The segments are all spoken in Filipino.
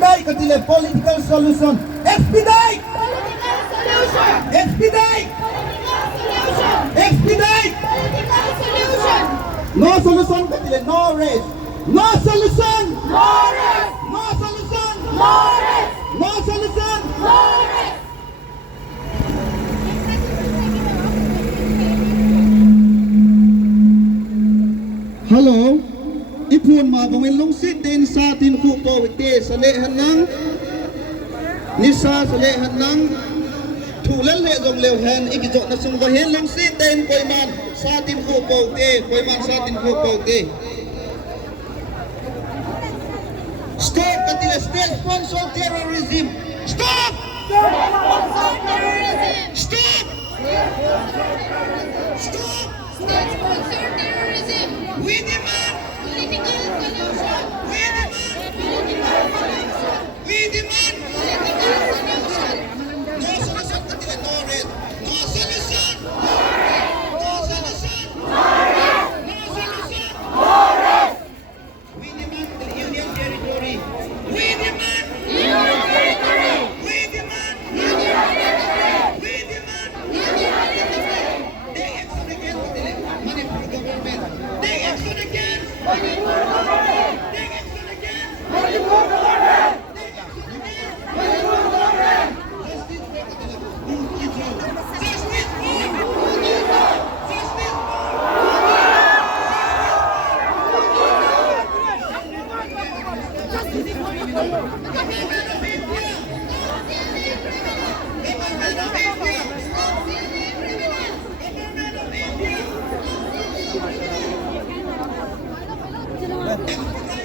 expedite katile political solution. Expedite! Political solution! Expedite! Political solution! Expedite! Political solution! No solution katile no race. No solution! No rest! No solution! No rest! No solution! No rest! Hello, ipun ma bangin lungsit din sa atin kupo ite sa lehan ng nisa sa lehan ng tulan le jong lewhan ikijok na sunggahin lungsit din koy man sa atin kupo ite koy man sa atin kupo ite. Stop katila state sponsor terrorism. Stop! Sponsor terrorism! Stop! Stop! State sponsor terrorism! We demand! Political solution! We demand! Political solution! We demand! Political solution! No solution katila no red. No solution! No solution! No solution! We demand the union territory. We demand! Union territory! We demand! Union territory! We demand! Union territory! They action against the Manipur government. They action against! Manipur government! They action against! Manipur government! They action against! Manipur government! Justice for katila. Justice for! Union! Justice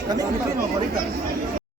Kami Pilipino, Morika.